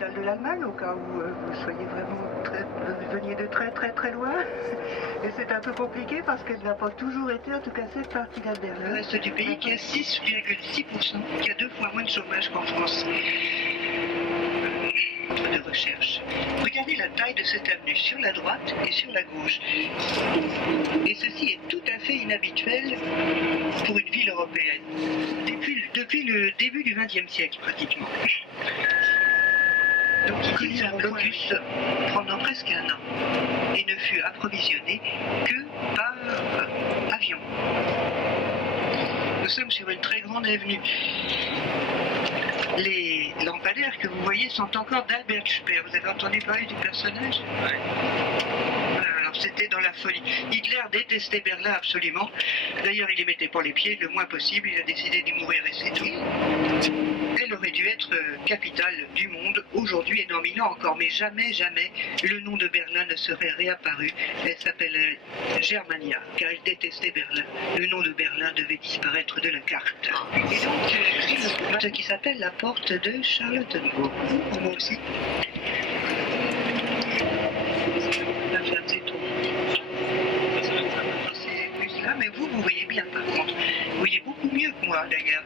capitale de l'Allemagne, au cas où vous soyez veniez de très loin. Et c'est un peu compliqué parce qu'elle n'a pas toujours été, en tout cas cette partie-là de Berlin. Le reste du pays qui a 6,6%, qui a 2 fois moins de chômage qu'en France. De recherche. Regardez la taille de cette avenue sur la droite et sur la gauche. Et ceci est tout à fait inhabituel pour une ville européenne. Depuis le début du XXe siècle, pratiquement. Donc ici, c'est un blocus pendant presque un an et ne fut approvisionné que par avion. Nous sommes sur une très grande avenue. Les lampadaires que vous voyez sont encore d'Albert Speer. Vous avez entendu parler du personnage? Oui. Alors c'était dans la folie. Hitler détestait Berlin absolument. D'ailleurs, il y mettait pas les pieds le moins possible. Il a décidé d'y mourir et c'est tout. Elle aurait dû être capitale du monde aujourd'hui et dans 1000 ans encore. Mais jamais, le nom de Berlin ne serait réapparu. Elle s'appelait Germania, car elle détestait Berlin. Le nom de Berlin devait disparaître de la carte. Et donc, ce qui s'appelle la porte de Charlottenburg. Moi aussi. La femme, c'est tout. C'est plus là, mais vous voyez bien par contre. Vous voyez beaucoup mieux que moi d'ailleurs.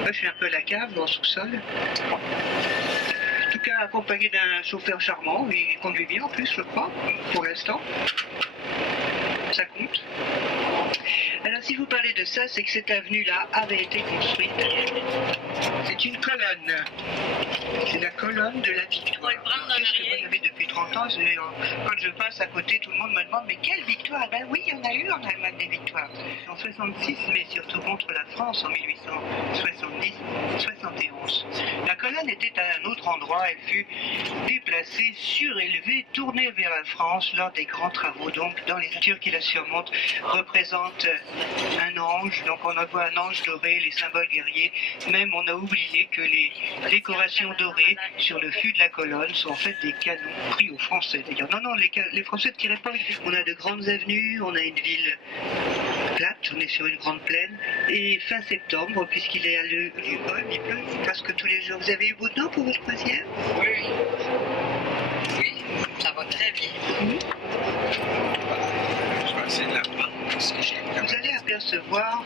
Moi, je suis un peu à la cave, dans le sous-sol. En tout cas, accompagné d'un chauffeur charmant. Il conduit bien en plus, je crois, pour l'instant. Ça compte. Alors si vous parlez de ça, c'est que cette avenue-là avait été construite. C'est une colonne. C'est la colonne de la Victoire. Qu'est-ce que vous avez depuis 30 ans? Quand je passe à côté, tout le monde me demande mais quelle victoire? Ben oui, il y en a eu en Allemagne des victoires. En 66, mais surtout contre la France en 1870-71. La colonne était à un autre endroit. Elle fut déplacée, surélevée, tournée vers la France lors des grands travaux. Donc dans les natures qui la surmontent représentent un ange, donc on voit un ange doré, les symboles guerriers. Même on a oublié que les décorations dorées sur le fût de la colonne sont en fait des canons pris aux Français. D'ailleurs, non, les Français ne tiraient pas. On a de grandes avenues, on a une ville plate, on est sur une grande plaine. Et fin septembre, puisqu'il est à il pleut presque tous les jours. Vous avez eu beau temps pour votre croisière? Oui, ça va très bien. Je vais essayer de la prendre parce que vous allez apercevoir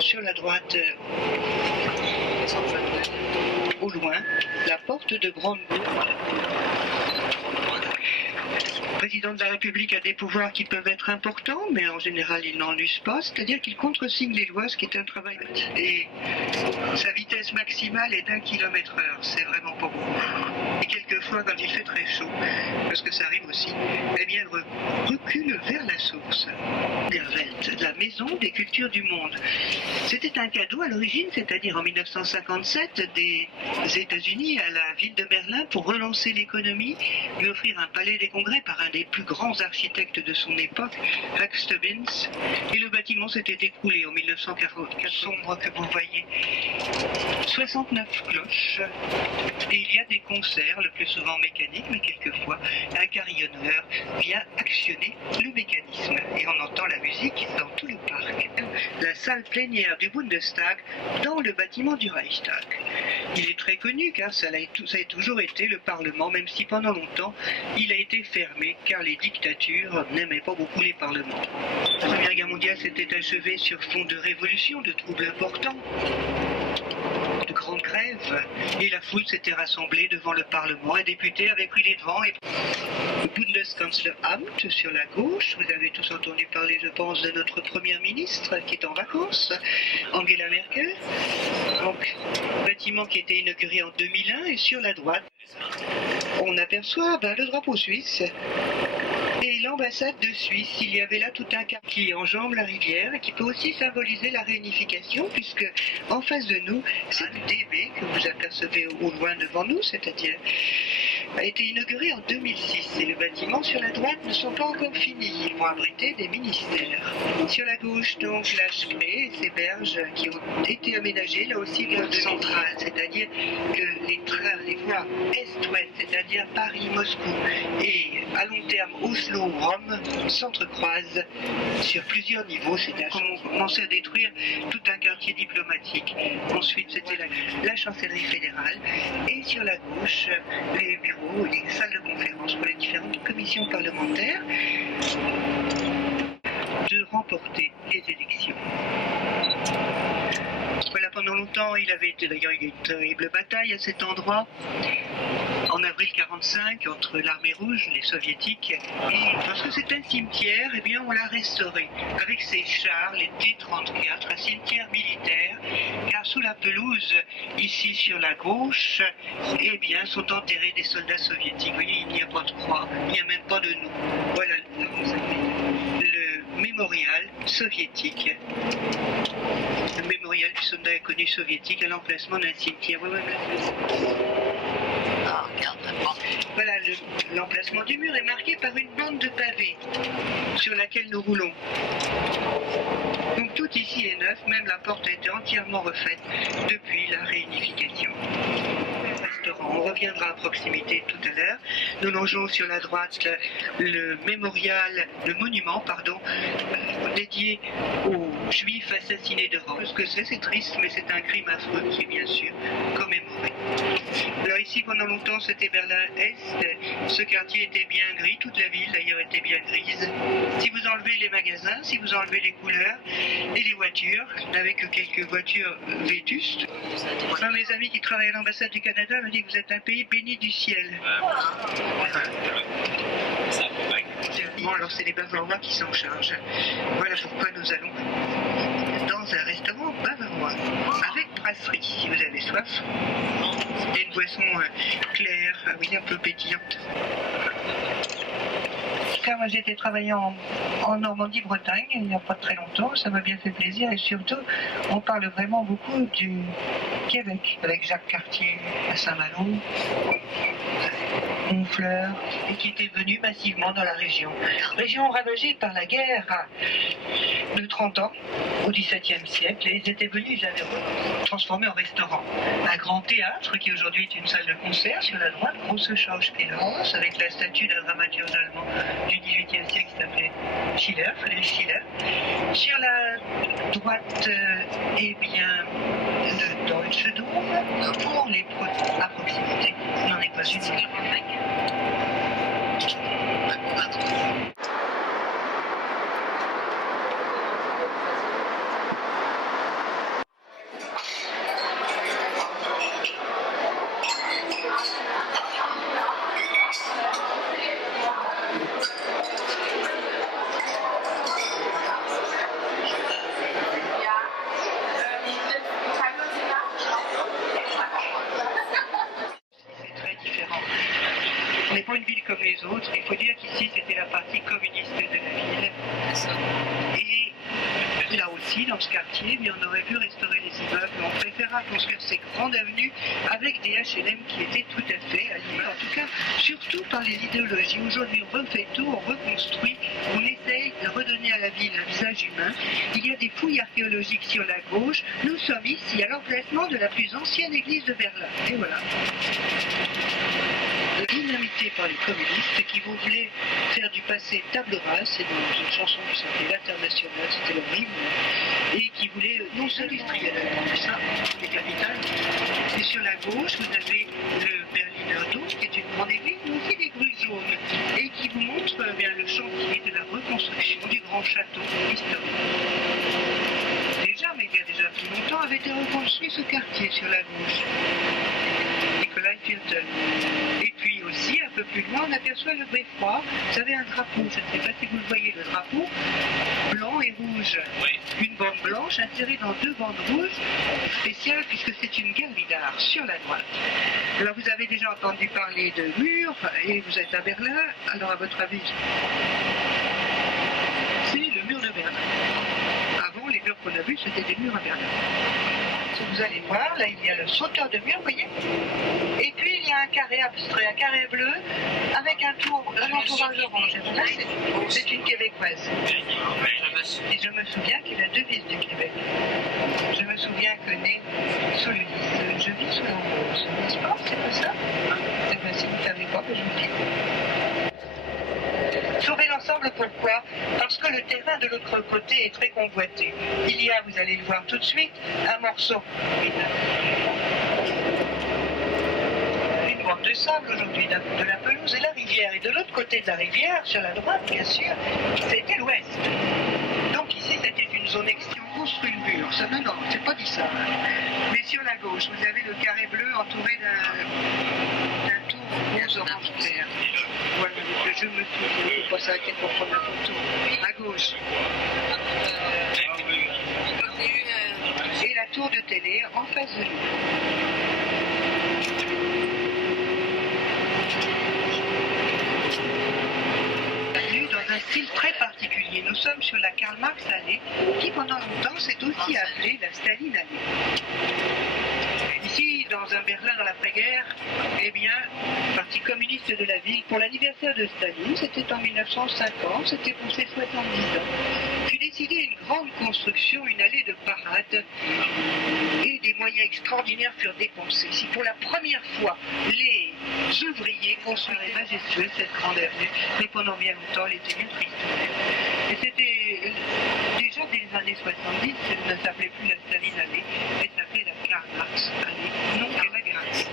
sur la droite, au loin, la porte de Brandebourg. Le président de la République a des pouvoirs qui peuvent être importants, mais en général, il n'en use pas. C'est-à-dire qu'il contresigne les lois, ce qui est un travail. Et sa vitesse maximale est d'1 km/h. C'est vraiment pas beaucoup. Et quelquefois, quand il fait très chaud, parce que ça arrive aussi, eh bien, elle recule vers la source. Der Welt, la maison des cultures du monde. C'était un cadeau à l'origine, c'est-à-dire en 1957, des États-Unis à la ville de Berlin pour relancer l'économie, lui offrir un palais des congrès par un des plus grands architectes de son époque, Max Stubbins, et le bâtiment s'était écroulé en 1944, sombre que vous voyez. 69 cloches, et il y a des concerts, le plus souvent mécaniques, mais quelquefois un carillonneur vient actionner le mécanisme, et on entend la musique dans tout le parc. La salle plénière du Bundestag dans le bâtiment du Reichstag. Il est très connu car ça a toujours été le Parlement, même si pendant longtemps il a été fermé car les dictatures n'aimaient pas beaucoup les parlements. La Première Guerre mondiale s'était achevée sur fond de révolution, de troubles importants, de grandes grèves, et la foule s'était rassemblée devant le Parlement. Un député avait pris les devants et le Bundeskanzleramt sur la gauche. Vous avez tous entendu parler, je pense, de notre première ministre qui est en vacances, Angela Merkel. Donc, bâtiment qui a été inauguré en 2001, et sur la droite, on aperçoit le drapeau suisse et l'ambassade de Suisse. Il y avait là tout un cap qui enjambe la rivière et qui peut aussi symboliser la réunification, puisque en face de nous, c'est le DB que vous apercevez au loin devant nous, c'est-à-dire a été inauguré en 2006 et le bâtiment sur la droite ne sont pas encore finis. Ils vont abriter des ministères. Sur la gauche, donc, la Spree et ses berges qui ont été aménagées, là aussi, gare centrale, c'est-à-dire que les trains, les voies est-ouest, c'est-à-dire Paris-Moscou et à long terme Oslo-Rome, s'entrecroisent sur plusieurs niveaux. C'est-à-dire qu'on commençait à détruire tout un quartier diplomatique. Ensuite, c'était la chancellerie fédérale et sur la gauche, les bureaux et les salles de conférence pour les différentes commissions parlementaires de remporter les élections. Voilà, pendant longtemps, il avait été d'ailleurs une terrible bataille à cet endroit. En avril 1945, entre l'armée rouge, les soviétiques, et parce que c'est un cimetière, eh bien on l'a restauré avec ses chars, les T-34, un cimetière militaire, car sous la pelouse, ici sur la gauche, eh bien sont enterrés des soldats soviétiques. Vous voyez, il n'y a pas de croix, il n'y a même pas de nom. Voilà, le mémorial soviétique. Le mémorial du soldat inconnu soviétique à l'emplacement d'un cimetière. Voilà, l'emplacement du mur est marqué par une bande de pavés sur laquelle nous roulons. Donc tout ici est neuf, même la porte a été entièrement refaite depuis la réunification. On reviendra à proximité tout à l'heure. Nous longeons sur la droite le mémorial, le monument, pardon, dédié aux Juifs assassinés de Rome. Ce que c'est triste, mais c'est un crime affreux qui est bien sûr commémoré. Alors ici, pendant longtemps, c'était Berlin-Est. Ce quartier était bien gris, toute la ville d'ailleurs était bien grise. Si vous enlevez les magasins, si vous enlevez les couleurs et les voitures, avec quelques voitures vétustes. Un de mes amis qui travaille à l'ambassade du Canada me dit que vous êtes un pays béni du ciel. Bon, alors c'est les Bavarois qui s'en chargent. Voilà pourquoi nous allons dans un restaurant bavarois, avec brasserie, si vous avez soif. C'est une boisson claire, oui, un peu pétillante. Car moi j'ai été travailler en Normandie-Bretagne il n'y a pas très longtemps, ça m'a bien fait plaisir et surtout on parle vraiment beaucoup du Québec avec Jacques Cartier à Saint-Malo, Honfleur, et qui était venu massivement dans la région. Région ravagée par la guerre de 30 ans au XVIIe siècle et ils étaient venus, ils avaient transformé en restaurant. Un grand théâtre qui aujourd'hui est une salle de concert sur la droite, grosse Schauspielhaus avec la statue d'un dramaturge allemand du XVIIIe siècle qui s'appelait Schiller, Friedrich Schiller. Sur la droite, eh bien, le Deutsche Dom pour les à proximité. Il n'en est pas une. On n'est pas une ville comme les autres. Il faut dire qu'ici, c'était la partie communiste de la ville. Et là aussi, dans ce quartier, on aurait pu restaurer les immeubles. On préférera construire ces grandes avenues avec des HLM qui étaient tout à fait animés. En tout cas, surtout par les idéologies. Aujourd'hui, on refait tout, on reconstruit, on essaye de redonner à la ville un visage humain. Il y a des fouilles archéologiques sur la gauche. Nous sommes ici à l'emplacement de la plus ancienne église de Berlin. Et voilà. Dynamité par les communistes qui voulaient faire du passé table rase, c'est dans une chanson qui s'appelait l'Internationale, c'était leur hymne, et qui voulaient non s'industrialiser, c'est ça, les capitales. Et sur la gauche, vous avez le Berliner Dom, qui est une grande église, mais aussi des grues jaunes, et qui vous montre bien le chantier de la reconstruction du grand château historique. Déjà, mais il y a déjà plus longtemps, avait été reconstruit ce quartier sur la gauche. Nikolai Filton. Et puis aussi, un peu plus loin, on aperçoit le beffroi. Vous avez un drapeau, je ne sais pas si vous le voyez, le drapeau, blanc et rouge. Oui. Une bande blanche insérée dans deux bandes rouges, spéciales puisque c'est une galerie d'art sur la droite. Alors vous avez déjà entendu parler de murs, et vous êtes à Berlin, alors à votre avis, c'est le mur de Berlin. Avant, les murs qu'on a vus, c'était des murs à Berlin. vous allez voir, là il y a le sauteur de mur, vous voyez. Et puis il y a un carré abstrait, un carré bleu, avec un entourage orange. Et là, c'est une québécoise. Et je me souviens qu'elle a devise du Québec. Je me souviens que née sous le lys, je vis sous la rose. N'est-ce pas? C'est pas ça? Eh bien, si vous ne savez pas, je vous le dis. Sauver l'ensemble, pourquoi? Parce que le terrain de l'autre côté est très convoité. Il y a, vous allez le voir tout de suite, un morceau. Une bande de sable aujourd'hui, de la pelouse et la rivière. Et de l'autre côté de la rivière, sur la droite bien sûr, c'était l'ouest. Donc ici c'était une zone extrême. On construit le mur, ça non, c'est pas dit ça. Mais sur la gauche, vous avez le carré bleu entouré d'un tour rose orange clair. Voilà, je me souviens, il ne faut pas s'arrêter pour prendre la photo. À gauche. Et la tour de télé en face de nous. Dans un style très particulier. Nous sommes sur la Karl Marx allée, qui pendant longtemps s'est aussi appelée la Staline allée. Ici, dans un Berlin dans l'après-guerre, eh bien, le Parti communiste de la ville, pour l'anniversaire de Staline, c'était en 1950, c'était pour ses 70 ans, fut décidé une grande construction, une allée de parade, et des moyens extraordinaires furent dépensés. Si pour la première fois, les ouvriers construisaient majestueux cette grande avenue, mais pendant bien longtemps, elle était bien triste. Et c'était déjà dès les années 70, elle ne s'appelait plus la Staline allée, elle s'appelait la Karl Marx allée, non qu'elle la grâce.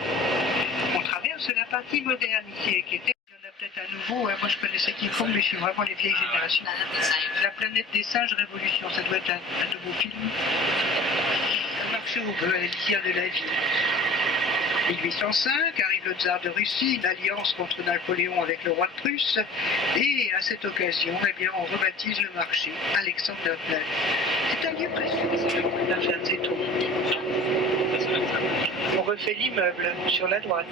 On traverse la partie moderne ici, qui était, il y en a peut-être à nouveau, hein, moi je connaissais quiconque, mais je suis vraiment les vieilles générations. La planète des singes révolution, ça doit être un nouveau film. Un marché au bœuf, l'élixir de la vie. 1805, arrive le tsar de Russie, une alliance contre Napoléon avec le roi de Prusse, et à cette occasion, eh bien, on rebaptise le marché Alexanderplatz. C'est un lieu précieux, la Fianzetto. On refait l'immeuble sur la droite.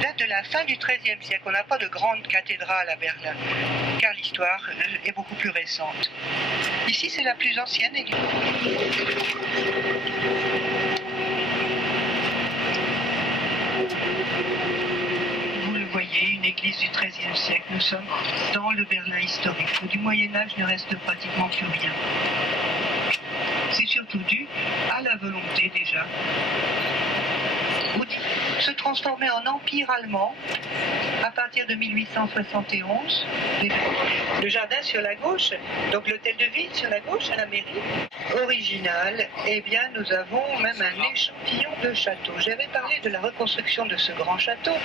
Date de la fin du XIIIe siècle, on n'a pas de grande cathédrale à Berlin, car l'histoire est beaucoup plus récente. Ici, c'est la plus ancienne église. Vous le voyez, une église du XIIIe siècle. Nous sommes dans le Berlin historique, où du Moyen-Âge ne reste pratiquement plus rien. C'est surtout dû à la volonté déjà se transformer en empire allemand à partir de 1871. Le jardin sur la gauche, donc l'hôtel de ville sur la gauche à la mairie, original, eh bien nous avons même un échantillon de château. J'avais parlé de la reconstruction de ce grand château.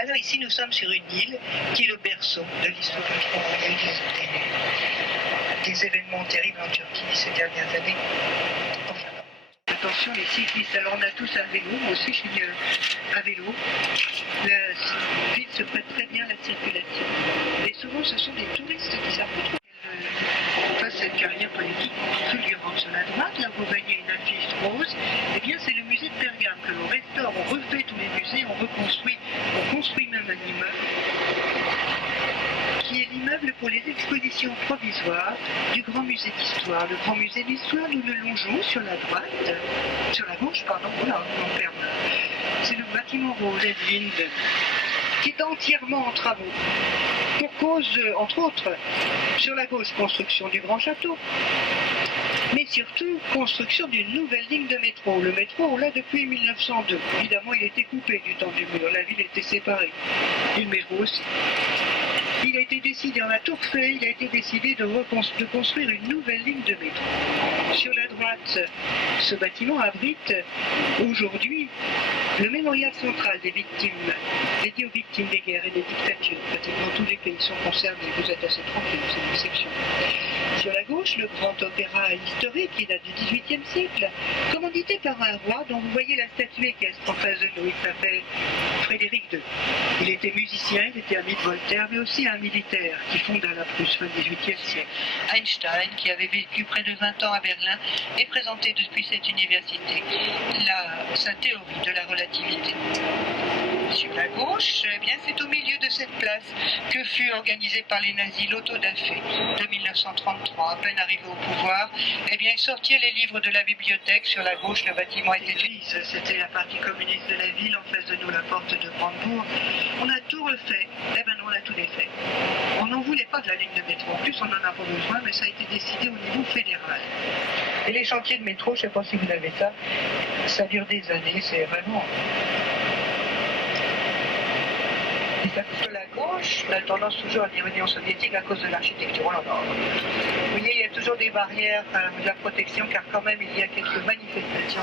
Alors ici nous sommes sur une île qui est le berceau de l'histoire des événements terribles en Turquie ces dernières années. Enfin, attention les cyclistes, alors on a tous un vélo, moi aussi je suis à vélo. La ville se prête très bien à la circulation. Et souvent ce sont des touristes qui s'approchent. Face cette carrière politique fulgurante sur la droite, là vous voyez une affiche rose, eh bien c'est le musée de Pergame que l'on restaure, on refait tous les musées, on construit même un immeuble qui est l'immeuble pour les expositions provisoires du Grand Musée d'Histoire. Le Grand Musée d'Histoire, nous le longeons sur la droite, sur la gauche, pardon, là, on perd. C'est le bâtiment rose Edwind, qui est entièrement en travaux. Pour cause, entre autres, sur la gauche, construction du grand château, mais surtout construction d'une nouvelle ligne de métro. Le métro, on l'a depuis 1902. Évidemment, il était coupé du temps du mur, la ville était séparée. Et le métro aussi. Il a été décidé, en la Tour Eiffel, il a été décidé de construire une nouvelle ligne de métro. Sur la droite, ce bâtiment abrite aujourd'hui le mémorial central des victimes, dédié aux victimes des guerres et des dictatures. Pratiquement tous les pays sont concernés, vous êtes assez tranquille, c'est une exception. Sur la gauche, le grand opéra historique qui date du XVIIIe siècle, commandité par un roi dont vous voyez la statue équestre en face de nous. Il s'appelle Frédéric II. Il était musicien, il était ami de Voltaire, mais aussi un militaire qui fonda la Prusse fin XVIIIe siècle. Einstein, qui avait vécu près de 20 ans à Berlin, est présenté depuis cette université sa théorie de la relativité. Sur la gauche, eh bien, c'est au milieu de cette place que fut organisée par les nazis l'auto-da-fé de 1933. À peine arrivé au pouvoir, eh bien, ils sortirent les livres de la bibliothèque. Sur la gauche, le bâtiment était grise. C'était la partie communiste de la ville, en face de nous, la porte de Brandebourg. On a tout refait. Eh ben non, on a tout défait. On n'en voulait pas de la ligne de métro. En plus, on en a pas besoin, mais ça a été décidé au niveau fédéral. Et les chantiers de métro, je ne sais pas si vous avez ça dure des années, c'est vraiment... Sur la gauche, on a tendance toujours à dire Union soviétique à cause de l'architecture. Vous voyez, il y a toujours des barrières de la protection, car quand même, il y a quelques manifestations.